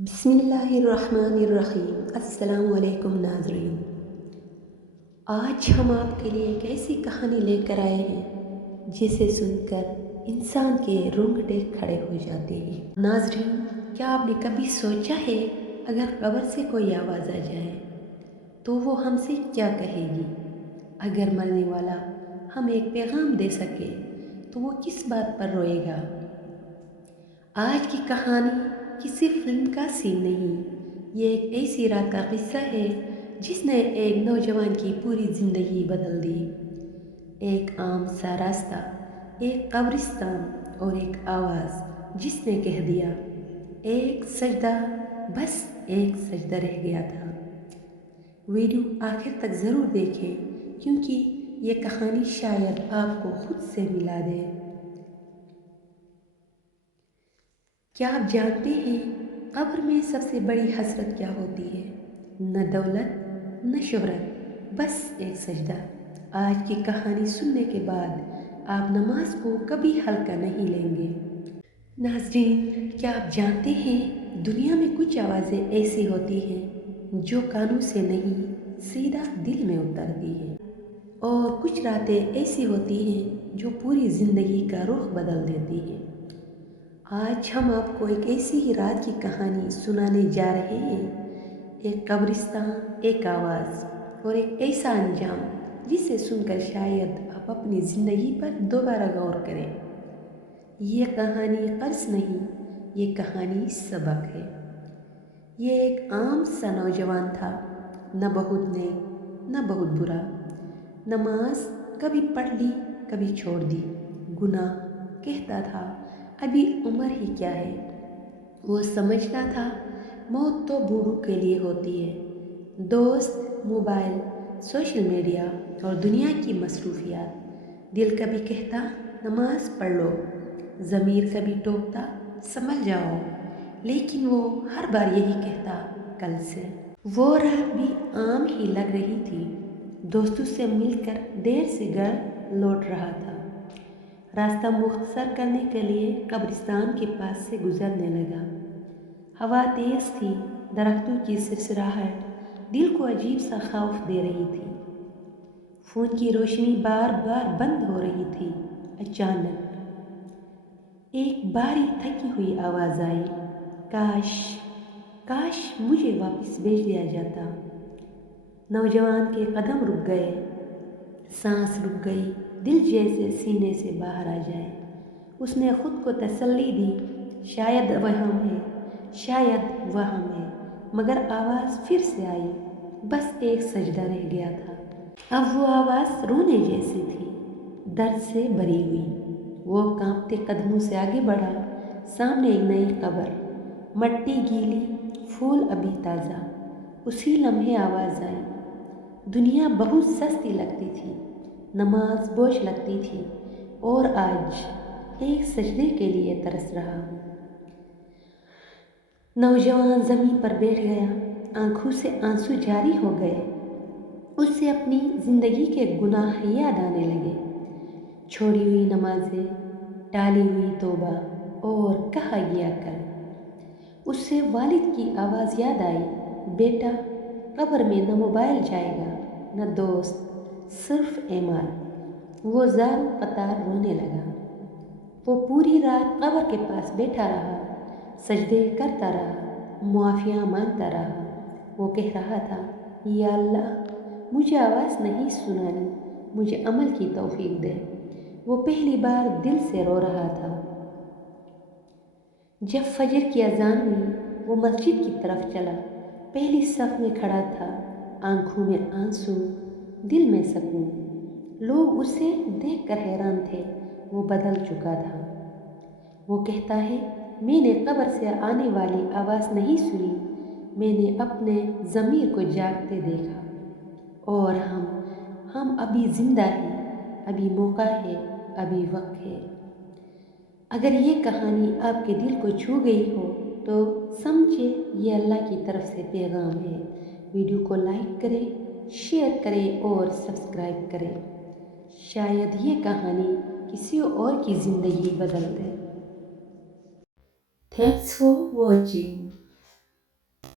بسم اللہ الرحمن الرحیم۔ السلام علیکم ناظرین، آج ہم آپ کے لیے ایک ایسی کہانی لے کر آئے ہیں جسے سن کر انسان کے رونگٹے کھڑے ہو جاتے ہیں۔ ناظرین، کیا آپ نے کبھی سوچا ہے اگر قبر سے کوئی آواز آ جائے تو وہ ہم سے کیا کہے گی؟ اگر مرنے والا ہمیں ایک پیغام دے سکے تو وہ کس بات پر روئے گا؟ آج کی کہانی کسی فلم کا سین نہیں، یہ ایک ایسی رات کا قصہ ہے جس نے ایک نوجوان کی پوری زندگی بدل دی۔ ایک عام سا راستہ، ایک قبرستان اور ایک آواز جس نے کہہ دیا، ایک سجدہ، بس ایک سجدہ رہ گیا تھا۔ ویڈیو آخر تک ضرور دیکھیں کیونکہ یہ کہانی شاید آپ کو خود سے ملا دے۔ کیا آپ جانتے ہیں قبر میں سب سے بڑی حسرت کیا ہوتی ہے؟ نہ دولت، نہ شہرت، بس ایک سجدہ۔ آج کی کہانی سننے کے بعد آپ نماز کو کبھی ہلکا نہیں لیں گے۔ ناظرین، کیا آپ جانتے ہیں دنیا میں کچھ آوازیں ایسی ہوتی ہیں جو کانوں سے نہیں سیدھا دل میں اترتی ہیں، اور کچھ راتیں ایسی ہوتی ہیں جو پوری زندگی کا رخ بدل دیتی ہیں۔ آج ہم آپ کو ایک ایسی ہی رات کی کہانی سنانے جا رہے ہیں، ایک قبرستان، ایک آواز اور ایک ایسا انجام جسے سن کر شاید آپ اپنی زندگی پر دوبارہ غور کریں۔ یہ کہانی قرض نہیں، یہ کہانی سبق ہے۔ یہ ایک عام سا نوجوان تھا، نہ بہت نیک نہ بہت برا۔ نماز کبھی پڑھ لی، کبھی چھوڑ دی، گناہ کہتا تھا ابھی عمر ہی کیا ہے۔ وہ سمجھتا تھا موت تو بوڑھوں کے لیے ہوتی ہے۔ دوست، موبائل، سوشل میڈیا اور دنیا کی مصروفیات۔ دل کبھی کہتا نماز پڑھ لو، ضمیر کبھی ٹوکتا سنبھل جاؤ، لیکن وہ ہر بار یہی کہتا کل سے۔ وہ رات بھی عام ہی لگ رہی تھی، دوستوں سے مل کر دیر سے گھر لوٹ رہا تھا۔ راستہ مختصر کرنے کے لیے قبرستان کے پاس سے گزرنے لگا۔ ہوا تیز تھی، درختوں کی سرسراہٹ دل کو عجیب سا خوف دے رہی تھی۔ فون کی روشنی بار بار بند ہو رہی تھی۔ اچانک ایک باری تھکی ہوئی آواز آئی، کاش مجھے واپس بھیج دیا جاتا۔ نوجوان کے قدم رک گئے، سانس رک گئی، دل جیسے سینے سے باہر آ جائے۔ اس نے خود کو تسلی دی، شاید وہم ہے، شاید وہم ہے، مگر آواز پھر سے آئی، بس ایک سجدہ رہ گیا تھا۔ اب وہ آواز رونے جیسی تھی، درد سے بھری ہوئی۔ وہ کانپتے قدموں سے آگے بڑھا۔ سامنے ایک نئی قبر، مٹی گیلی، پھول ابھی تازہ۔ اسی لمحے آواز آئی، دنیا بہت سستی لگتی تھی، نماز بوجھ لگتی تھی، اور آج ایک سجدے کے لیے ترس رہا ہوں۔ نوجوان زمین پر بیٹھ گیا، آنکھوں سے آنسو جاری ہو گئے۔ اس سے اپنی زندگی کے گناہ یاد آنے لگے، چھوڑی ہوئی نمازیں، ٹالی ہوئی توبہ اور کہا گیا کل۔ اس سے والد کی آواز یاد آئی، بیٹا قبر میں نہ موبائل جائے گا، نہ دوست، صرف اعمال۔ وہ زاروں قطار رونے لگا۔ وہ پوری رات قبر کے پاس بیٹھا رہا، سجدے کرتا رہا، معافیاں مانگتا رہا۔ وہ کہہ رہا تھا، یا اللہ، مجھے آواز نہیں سنانی، مجھے عمل کی توفیق دے۔ وہ پہلی بار دل سے رو رہا تھا۔ جب فجر کی اذان ہوئی، وہ مسجد کی طرف چلا، پہلی صف میں کھڑا تھا، آنکھوں میں آنسو، دل میں سکون۔ لوگ اسے دیکھ کر حیران تھے، وہ بدل چکا تھا۔ وہ کہتا ہے، میں نے قبر سے آنے والی آواز نہیں سنی، میں نے اپنے ضمیر کو جاگتے دیکھا، اور ہم ابھی زندہ ہیں، ابھی موقع ہے، ابھی وقت ہے۔ اگر یہ کہانی آپ کے دل کو چھو گئی ہو تو سمجھے یہ اللہ کی طرف سے پیغام ہے۔ ویڈیو کو لائک کریں، شیئر کریں اور سبسکرائب کریں، شاید یہ کہانی کسی اور کی زندگی بدل دے۔ Thanks for watching.